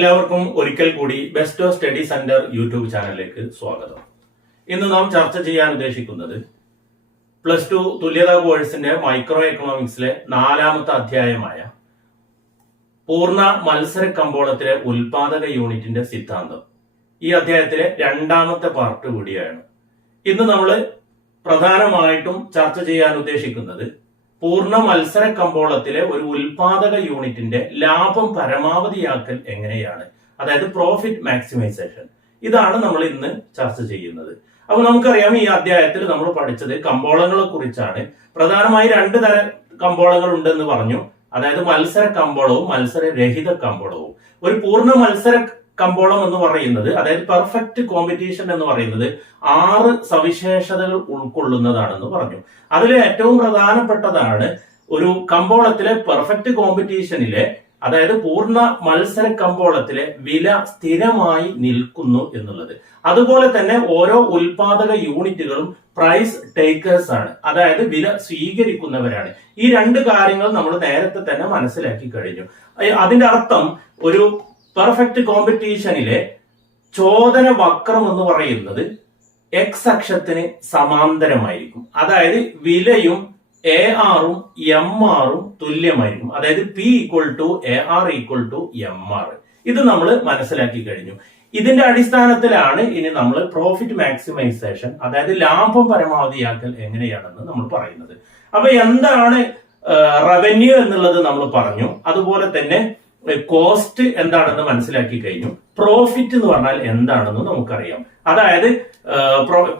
എല്ലാവർക്കും ഒരിക്കൽ കൂടി best of study centre YouTube ചാനലിലേക്ക് സ്വാഗതം. ഇന്ന് നാം ചർച്ച ചെയ്യാൻ ഉദ്ദേശിക്കുന്നത് പ്ലസ് ടു തുല്യതാ കോഴ്സിന്റെ മൈക്രോ എക്കണോമിക്സിലെ നാലാമത്തെ അധ്യായമായ പൂർണ മത്സര കമ്പോളത്തിലെ ഉൽപാദക യൂണിറ്റിന്റെ സിദ്ധാന്തം. ഈ അധ്യായത്തിലെ രണ്ടാമത്തെ പാർട്ട് കൂടിയാണ്. ഇന്ന് നമ്മൾ പ്രധാനമായിട്ടും ചർച്ച ചെയ്യാൻ ഉദ്ദേശിക്കുന്നത് പൂർണ മത്സര കമ്പോളത്തിലെ ഒരു ഉൽപാദക യൂണിറ്റിന്റെ ലാഭം പരമാവധിയാക്കൽ എങ്ങനെയാണ്? അതായത് പ്രോഫിറ്റ് മാക്സിമൈസേഷൻ ഇതാണ് നമ്മൾ ഇന്ന് ചർച്ച ചെയ്യുന്നത്. അപ്പൊ നമുക്കറിയാം ഈ അധ്യായത്തിൽ നമ്മൾ പഠിച്ചത് കമ്പോളങ്ങളെ കുറിച്ചാണ്. പ്രധാനമായി രണ്ട് തരം കമ്പോളങ്ങൾ ഉണ്ടെന്ന് പറഞ്ഞു. അതായത് മത്സര കമ്പോളവും മത്സരരഹിത കമ്പോളവും. ഒരു പൂർണ മത്സര കമ്പോളം എന്ന് പറയുന്നത് അതായത് പെർഫെക്റ്റ് കോമ്പറ്റീഷൻ എന്ന് പറയുന്നത് ആറ് സവിശേഷതകൾ ഉൾക്കൊള്ളുന്നതാണെന്ന് പറഞ്ഞു. അതിൽ ഏറ്റവും പ്രധാനപ്പെട്ടതാണ് ഒരു കമ്പോളത്തിലെ പെർഫെക്റ്റ് കോമ്പറ്റീഷനിലെ അതായത് പൂർണ മത്സര കമ്പോളത്തിലെ വില സ്ഥിരമായി നിൽക്കുന്നു എന്നുള്ളത്. അതുപോലെ തന്നെ ഓരോ ഉൽപാദക യൂണിറ്റുകളും പ്രൈസ് ടേക്കേഴ്സ് ആണ്. അതായത് വില സ്വീകരിക്കുന്നവരാണ്. ഈ രണ്ട് കാര്യങ്ങൾ നമ്മൾ നേരത്തെ തന്നെ മനസ്സിലാക്കി കഴിഞ്ഞു. അതിന്റെ അർത്ഥം ഒരു പെർഫെക്റ്റ് കോമ്പറ്റീഷനിലെ ചോദന വക്രം എന്ന് പറയുന്നത് എക്സ് അക്ഷത്തിന് സമാന്തരമായിരിക്കും. അതായത് വിലയും എ ആറും എം ആറും തുല്യമായിരിക്കും. അതായത് P equal to A R equal to M R ഇത് നമ്മൾ മനസ്സിലാക്കി കഴിഞ്ഞു. ഇതിന്റെ അടിസ്ഥാനത്തിലാണ് ഇനി നമ്മൾ പ്രോഫിറ്റ് മാക്സിമൈസേഷൻ അതായത് ലാഭം പരമാവധിയാക്കൽ എങ്ങനെയാണെന്ന് നമ്മൾ പറയുന്നത്. അപ്പൊ എന്താണ് റവന്യൂ എന്നുള്ളത് നമ്മൾ പറഞ്ഞു. അതുപോലെ തന്നെ കോസ്റ്റ് എന്താണെന്ന് മനസ്സിലാക്കി കഴിഞ്ഞു. പ്രോഫിറ്റ് എന്ന് പറഞ്ഞാൽ എന്താണെന്ന് നമുക്കറിയാം. അതായത്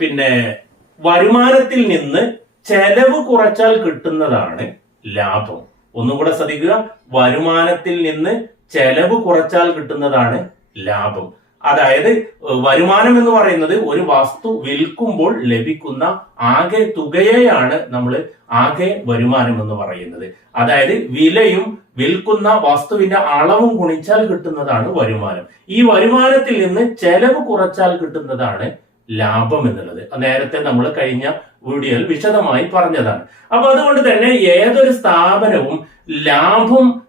പിന്നെ വരുമാനത്തിൽ നിന്ന് ചെലവ് കുറച്ചാൽ കിട്ടുന്നതാണ് ലാഭം. ഒന്നും കൂടെ ശ്രദ്ധിക്കുക. വരുമാനത്തിൽ നിന്ന് ചെലവ് കുറച്ചാൽ കിട്ടുന്നതാണ് ലാഭം. അതായത് വരുമാനം എന്ന് പറയുന്നത് ഒരു വസ്തു വിൽക്കുമ്പോൾ ലഭിക്കുന്ന ആകെ തുകയെയാണ് നമ്മൾ ആകെ വരുമാനം എന്ന് പറയുന്നത്. അതായത് വിലയും വിൽക്കുന്ന വസ്തുവിന്റെ അളവും ഗുണിച്ചാൽ കിട്ടുന്നതാണ് വരുമാനം. ഈ വരുമാനത്തിൽ നിന്ന് ചെലവ് കുറച്ചാൽ കിട്ടുന്നതാണ് ലാഭം എന്നുള്ളത്. നേരത്തെ നമ്മൾ കഴിഞ്ഞ വീഡിയോയിൽ വിശദമായി പറഞ്ഞതാണ്. അപ്പൊ അതുകൊണ്ട് തന്നെ ഏതൊരു സ്ഥാപനവും ലാഭം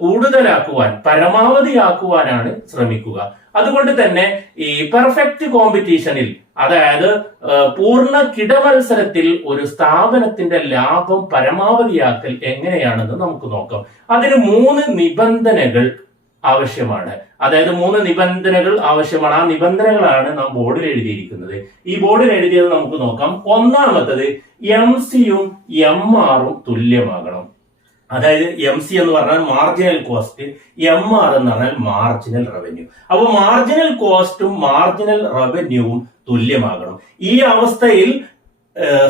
കൂടുതലാക്കുവാൻ പരമാവധിയാക്കുവാനാണ് ശ്രമിക്കുക. അതുകൊണ്ട് തന്നെ ഈ പെർഫെക്റ്റ് കോമ്പറ്റീഷനിൽ അതായത് പൂർണ കിടമത്സരത്തിൽ ഒരു സ്ഥാപനത്തിന്റെ ലാഭം പരമാവധിയാക്കൽ എങ്ങനെയാണെന്ന് നമുക്ക് നോക്കാം. അതിന് മൂന്ന് നിബന്ധനകൾ ആവശ്യമാണ്. അതായത് മൂന്ന് നിബന്ധനകൾ ആവശ്യമാണ്. ആ നിബന്ധനകളാണ് നാം ബോർഡിൽ എഴുതിയിരിക്കുന്നത്. ഈ ബോർഡിൽ എഴുതിയത് നമുക്ക് നോക്കാം. ഒന്നാമത്തത് എം സിയും എം ആറും തുല്യമാകണം. അതായത് എം സി എന്ന് പറഞ്ഞാൽ മാർജിനൽ കോസ്റ്റ് എം ആർ എന്ന് പറഞ്ഞാൽ മാർജിനൽ റവന്യൂ അപ്പൊ മാർജിനൽ കോസ്റ്റും മാർജിനൽ റവന്യൂവും തുല്യമാകണം. ഈ അവസ്ഥയിൽ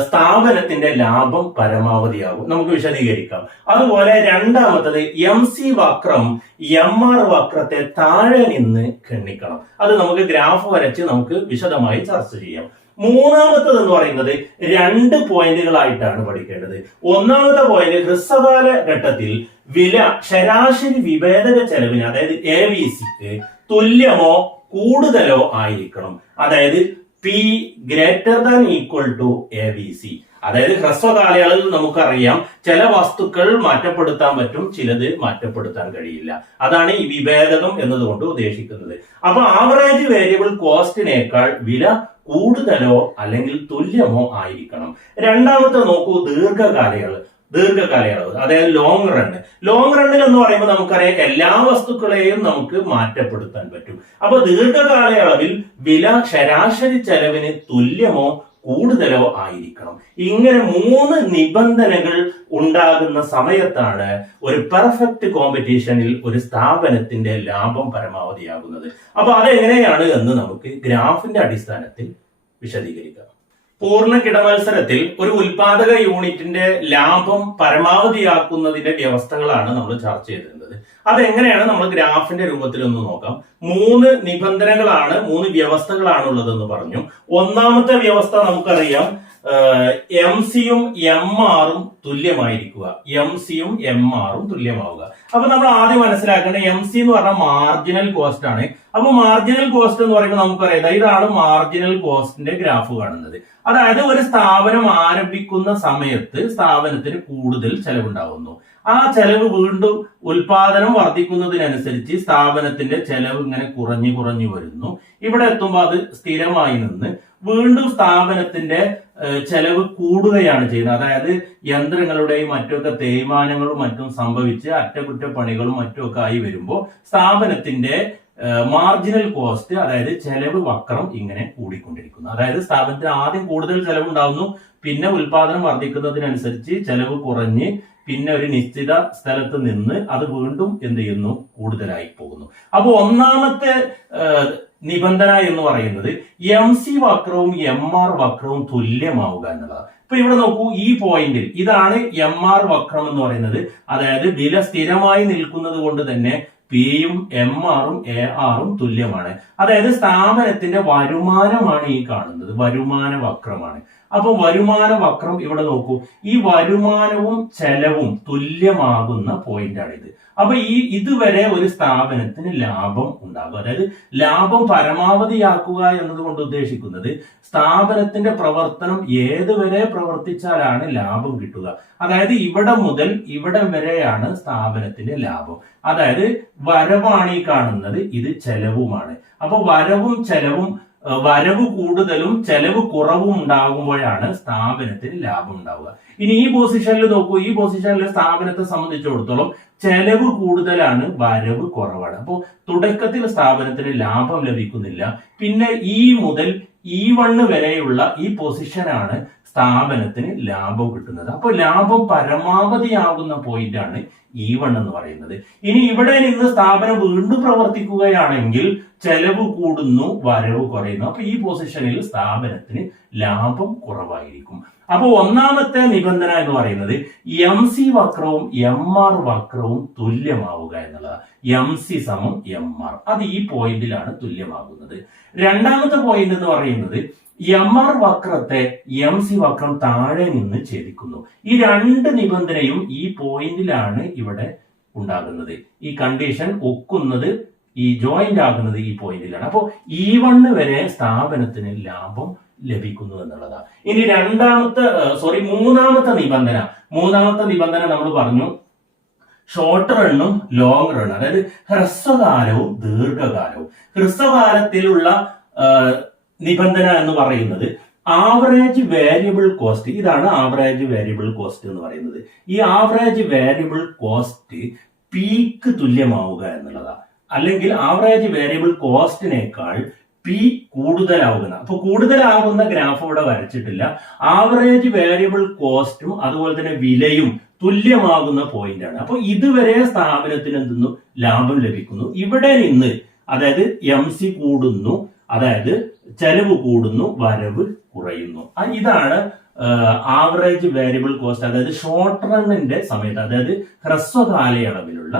സ്ഥാപനത്തിന്റെ ലാഭം പരമാവധിയാകും. നമുക്ക് വിശദീകരിക്കാം. അതുപോലെ രണ്ടാമത്തത് എം സി വക്രം എം ആർ വക്രത്തെ താഴെ നിന്ന് ഖണ്ഡിക്കണം. അത് നമുക്ക് ഗ്രാഫ് വരച്ച് നമുക്ക് വിശദമായി ചർച്ച ചെയ്യാം. മൂന്നാമത്തത് എന്ന് പറയുന്നത് രണ്ട് പോയിന്റുകളായിട്ടാണ് പഠിക്കേണ്ടത്. ഒന്നാമത്തെ പോയിന്റ് ഹ്രസ്വകാല ഘട്ടത്തിൽ വില ശരാശരി വിഭേദക ചെലവിന് അതായത് എ വി സിക്ക് തുല്യമോ കൂടുതലോ ആയിരിക്കണം. അതായത് P greater than equal to A B C അതായത് ഹ്രസ്വകാലയളവിൽ നമുക്കറിയാം ചില വസ്തുക്കൾ മാറ്റപ്പെടുത്താൻ പറ്റും ചിലത് മാറ്റപ്പെടുത്താൻ കഴിയില്ല. അതാണ് ഈ വിഭേദകം എന്നതുകൊണ്ട് ഉദ്ദേശിക്കുന്നത്. അപ്പൊ ആവറേജ് വേരിയബിൾ കോസ്റ്റിനേക്കാൾ വില കൂടുതലോ അല്ലെങ്കിൽ തുല്യമോ ആയിരിക്കണം. രണ്ടാമത്തെ നോക്കൂ ദീർഘകാലയളവ്. ദീർഘകാലയളവ് അതായത് ലോങ് റൺ ലോങ് റണ്ണിൽ എന്ന് പറയുമ്പോൾ നമുക്കറിയാം എല്ലാ വസ്തുക്കളെയും നമുക്ക് മാറ്റപ്പെടുത്താൻ പറ്റും. അപ്പൊ ദീർഘകാലയളവിൽ വില ശരാശരി ചെലവിന് തുല്യമോ കൂടുതലോ ആയിരിക്കണം. ഇങ്ങനെ മൂന്ന് നിബന്ധനകൾ ഉണ്ടാകുന്ന സമയത്താണ് ഒരു പെർഫെക്റ്റ് കോമ്പറ്റീഷനിൽ ഒരു സ്ഥാപനത്തിന്റെ ലാഭം പരമാവധിയാകുന്നത്. അപ്പൊ അതെങ്ങനെയാണ് എന്ന് നമുക്ക് ഗ്രാഫിന്റെ അടിസ്ഥാനത്തിൽ വിശദീകരിക്കാം. പൂർണ കിടമത്സരത്തിൽ ഒരു ഉൽപാദക യൂണിറ്റിന്റെ ലാഭം പരമാവധിയാക്കുന്നതിന്റെ വ്യവസ്ഥകളാണ് നമ്മൾ ചർച്ച ചെയ്തിരുന്നത്. അതെങ്ങനെയാണ് നമ്മൾ ഗ്രാഫിന്റെ രൂപത്തിൽ ഒന്ന് നോക്കാം. മൂന്ന് നിബന്ധനകളാണ് മൂന്ന് വ്യവസ്ഥകളാണ് ഉള്ളതെന്ന് പറഞ്ഞു. ഒന്നാമത്തെ വ്യവസ്ഥ നമുക്കറിയാം എം സിയും എം ആറും തുല്യമായിരിക്കുക. എം സിയും എം ആറും തുല്യമാവുക. അപ്പൊ നമ്മൾ ആദ്യം മനസ്സിലാക്കേണ്ട എം സി എന്ന് പറഞ്ഞാൽ മാർജിനൽ കോസ്റ്റ് ആണ്. അപ്പൊ മാർജിനൽ കോസ്റ്റ് എന്ന് പറയുമ്പോൾ നമുക്കറിയാം ഇതാണ് മാർജിനൽ കോസ്റ്റിന്റെ ഗ്രാഫ് കാണുന്നത്. അതായത് ഒരു സ്ഥാപനം ആരംഭിക്കുന്ന സമയത്ത് സ്ഥാപനത്തിന് കൂടുതൽ ചെലവുണ്ടാവുന്നു. ആ ചെലവ് വീണ്ടും ഉൽപാദനം വർദ്ധിക്കുന്നതിനനുസരിച്ച് സ്ഥാപനത്തിന്റെ ചെലവ് ഇങ്ങനെ കുറഞ്ഞു കുറഞ്ഞു വരുന്നു. ഇവിടെ എത്തുമ്പോൾ അത് സ്ഥിരമായി നിന്ന് വീണ്ടും സ്ഥാപനത്തിന്റെ ചെലവ് കൂടുകയാണ് ചെയ്യുന്നത്. അതായത് യന്ത്രങ്ങളുടെയും മറ്റൊക്കെ തേയ്മാനങ്ങളും മറ്റും സംഭവിച്ച് അറ്റകുറ്റപ്പണികളും മറ്റുമൊക്കെ ആയി വരുമ്പോൾ സ്ഥാപനത്തിന്റെ മാർജിനൽ കോസ്റ്റ് അതായത് ചെലവ് വക്രം ഇങ്ങനെ കൂടിക്കൊണ്ടിരിക്കുന്നു. അതായത് സ്ഥാപനത്തിന് ആദ്യം കൂടുതൽ ചെലവ് ഉണ്ടാവുന്നു പിന്നെ ഉൽപാദനം വർദ്ധിക്കുന്നതിനനുസരിച്ച് ചെലവ് കുറഞ്ഞ് പിന്നെ ഒരു നിശ്ചിത സ്ഥലത്ത് നിന്ന് അത് വീണ്ടും എന്ത് ചെയ്യുന്നു? കൂടുതലായി പോകുന്നു. അപ്പോൾ ഒന്നാമത്തെ നിബന്ധന എന്ന് പറയുന്നത് എം സി വക്രവും എം ആർ വക്രവും തുല്യമാവുക എന്നുള്ളതാണ്. ഇപ്പൊ ഇവിടെ നോക്കൂ ഈ പോയിന്റിൽ ഇതാണ് എം ആർ വക്രം എന്ന് പറയുന്നത്. അതായത് വില സ്ഥിരമായി നിൽക്കുന്നത് കൊണ്ട് തന്നെ പിയും എം ആറും എ ആറും തുല്യമാണ്. അതായത് സ്ഥാപനത്തിന്റെ വരുമാനമാണ് ഈ കാണുന്നത്. വരുമാന വക്രമാണ്. അപ്പൊ വരുമാന വക്രം ഇവിടെ നോക്കൂ. ഈ വരുമാനവും ചെലവും തുല്യമാകുന്ന പോയിന്റാണ് ഇത് അപ്പൊ ഈ ഇതുവരെ ഒരു സ്ഥാപനത്തിന് ലാഭം ഉണ്ടാകും. അതായത് ലാഭം പരമാവധിയാക്കുക എന്നതുകൊണ്ട് ഉദ്ദേശിക്കുന്നത് സ്ഥാപനത്തിന്റെ പ്രവർത്തനം ഏതുവരെ പ്രവർത്തിച്ചാലാണ് ലാഭം കിട്ടുക. അതായത് ഇവിടെ മുതൽ ഇവിടെ വരെയാണ് സ്ഥാപനത്തിന്റെ ലാഭം. അതായത് വരവാണ് ഈ കാണുന്നത്. ഇത് ചെലവുമാണ്. അപ്പൊ വരവും ചെലവും വരവ് കൂടുതലും ചെലവ് കുറവും ഉണ്ടാകുമ്പോഴാണ് സ്ഥാപനത്തിന് ലാഭം ഉണ്ടാവുക. ഇനി ഈ പൊസിഷനിൽ നോക്കൂ ഈ പൊസിഷനിൽ സ്ഥാപനത്തെ സംബന്ധിച്ചിടത്തോളം ചെലവ് കൂടുതലാണ് വരവ് കുറവാണ്. അപ്പോൾ തുടക്കത്തിൽ സ്ഥാപനത്തിന് ലാഭം ലഭിക്കുന്നില്ല. പിന്നെ ഈ മുതൽ ഈ വണ്ണ് വരെയുള്ള ഈ പൊസിഷനാണ് സ്ഥാപനത്തിന് ലാഭം കിട്ടുന്നത്. അപ്പോൾ ലാഭം പരമാവധിയാകുന്ന പോയിന്റാണ് ഈ വൺ എന്ന് പറയുന്നത്. ഇനി ഇവിടെ നിന്ന് സ്ഥാപനം വീണ്ടും പ്രവർത്തിക്കുകയാണെങ്കിൽ ചെലവ് കൂടുന്നു വരവ് കുറയുന്നു. അപ്പൊ ഈ പൊസിഷനിൽ സ്ഥാപനത്തിന് ലാഭം കുറവായിരിക്കും. അപ്പൊ ഒന്നാമത്തെ നിബന്ധന എന്ന് പറയുന്നത് എം സി വക്രവും എം ആർ വക്രവും തുല്യമാവുക എന്നുള്ളതാണ് എം സി സമം എം ആർ അത് ഈ പോയിന്റിലാണ് തുല്യമാകുന്നത്. രണ്ടാമത്തെ പോയിന്റ് എന്ന് പറയുന്നത് എം ആർ വക്രത്തെ എം സി വക്രം താഴെ നിന്ന് ഛേദിക്കുന്നു. ഈ രണ്ട് നിബന്ധനയും ഈ പോയിന്റിലാണ് ഇവിടെ ഉണ്ടാകുന്നത്. ഈ കണ്ടീഷൻ ഒക്കുന്നത് ഈ ജോയിന്റ് ആകുന്നത് ഈ പോയിന്റിലാണ്. അപ്പോൾ ഈ വണ്ണ് വരെ സ്ഥാപനത്തിന് ലാഭം ലഭിക്കുന്നു എന്നുള്ളതാണ്. ഇനി രണ്ടാമത്തെ സോറി മൂന്നാമത്തെ നിബന്ധന. മൂന്നാമത്തെ നിബന്ധന നമ്മൾ പറഞ്ഞു ഷോർട്ട് റണ്ണും ലോങ് റണ്ണും അതായത് ഹ്രസ്വകാലവും ദീർഘകാലവും. ഹ്രസ്വകാലത്തിലുള്ള നിബന്ധന എന്ന് പറയുന്നത് ആവറേജ് വേരിയബിൾ കോസ്റ്റ് ഇതാണ് ആവറേജ് വേരിയബിൾ കോസ്റ്റ് എന്ന് പറയുന്നത്. ഈ ആവറേജ് വേരിയബിൾ കോസ്റ്റ് പീക്ക് തുല്യമാവുക എന്നുള്ളതാണ്. അല്ലെങ്കിൽ ആവറേജ് വേരിയബിൾ കോസ്റ്റിനേക്കാൾ പി കൂടുതലാവുന്ന അപ്പൊ കൂടുതലാവുന്ന ഗ്രാഫ് ഇവിടെ വരച്ചിട്ടില്ല. ആവറേജ് വേരിയബിൾ കോസ്റ്റും അതുപോലെ തന്നെ വിലയും തുല്യമാകുന്ന പോയിന്റ് ആണ്. അപ്പൊ ഇതുവരെ സ്ഥാപനത്തിന് എന്തെന്നു? ലാഭം ലഭിക്കുന്നു. ഇവിടെ നിന്ന് അതായത് എം സി കൂടുന്നു അതായത് ചെലവ് കൂടുന്നു വരവ് കുറയുന്നു. ഇതാണ് ആവറേജ് വേരിയബിൾ കോസ്റ്റ് അതായത് ഷോർട്ട് റണ്ണിന്റെ സമയത്ത് അതായത് ഹ്രസ്വകാലയളവിലുള്ള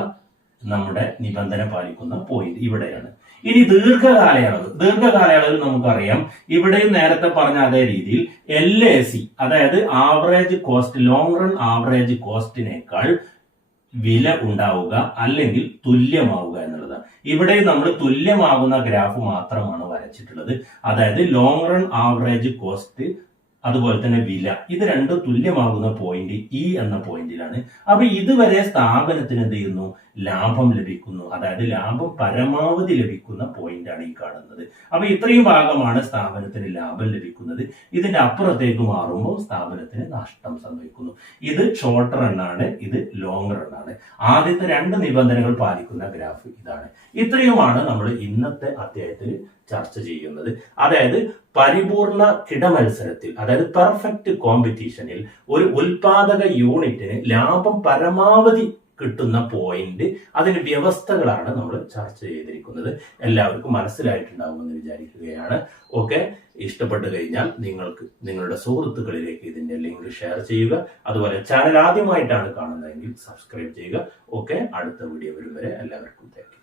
നമ്മുടെ നിബന്ധന പാലിക്കുന്ന പോയിന്റ് ഇവിടെയാണ്. ഇനി ദീർഘകാലയളവ്. ദീർഘകാലയളവിൽ നമുക്കറിയാം ഇവിടെയും നേരത്തെ പറഞ്ഞ അതേ രീതിയിൽ എൽ എ സി അതായത് average cost long run average കോസ്റ്റിനേക്കാൾ വില ഉണ്ടാവുക അല്ലെങ്കിൽ തുല്യമാവുക എന്നുള്ളതാണ് ഇവിടെ നമ്മൾ തുല്യമാകുന്ന ഗ്രാഫ് മാത്രമാണ് വരച്ചിട്ടുള്ളത്. അതായത് ലോങ് റൺ ആവറേജ് കോസ്റ്റ് അതുപോലെ തന്നെ വില. ഇത് രണ്ടും തുല്യമാകുന്ന പോയിന്റ് ഇ എന്ന പോയിന്റിലാണ് അപ്പൊ ഇതുവരെ സ്ഥാപനത്തിന് എന്ത് ചെയ്യുന്നു? ലാഭം ലഭിക്കുന്നു. അതായത് ലാഭം പരമാവധി ലഭിക്കുന്ന പോയിന്റാണ് ഈ കാണുന്നത്. അപ്പൊ ഇത്രയും ഭാഗമാണ് സ്ഥാപനത്തിന് ലാഭം ലഭിക്കുന്നത്. ഇതിന്റെ അപ്പുറത്തേക്ക് മാറുമ്പോൾ സ്ഥാപനത്തിന് നഷ്ടം സംഭവിക്കുന്നു. ഇത് ഷോർട്ട് റണ്ണാണ് ഇത് ലോങ് റണ്ണാണ് ആദ്യത്തെ രണ്ട് നിബന്ധനകൾ പാലിക്കുന്ന ഗ്രാഫ് ഇതാണ്. ഇത്രയുമാണ് നമ്മൾ ഇന്നത്തെ അധ്യായത്തിൽ ചർച്ച ചെയ്യുന്നത്. അതായത് പരിപൂർണ കിടമത്സരത്തിൽ അതായത് പെർഫെക്റ്റ് കോമ്പറ്റീഷനിൽ ഒരു ഉൽപാദക യൂണിറ്റിന് ലാഭം പരമാവധി കിട്ടുന്ന പോയിന്റ് അതിന് വ്യവസ്ഥകളാണ് നമ്മൾ ചർച്ച ചെയ്തിരിക്കുന്നത്. എല്ലാവർക്കും മനസ്സിലായിട്ടുണ്ടാകുമെന്ന് വിചാരിക്കുകയാണ്. ഓക്കെ? ഇഷ്ടപ്പെട്ടു കഴിഞ്ഞാൽ നിങ്ങൾക്ക് നിങ്ങളുടെ സുഹൃത്തുക്കളിലേക്ക് ഇതിന്റെ ലിങ്ക് ഷെയർ ചെയ്യുക. അതുപോലെ ചാനൽ ആദ്യമായിട്ടാണ് കാണുന്നതെങ്കിൽ സബ്സ്ക്രൈബ് ചെയ്യുക. ഓക്കെ? അടുത്ത വീഡിയോ വരും വരെ എല്ലാവർക്കും താങ്ക്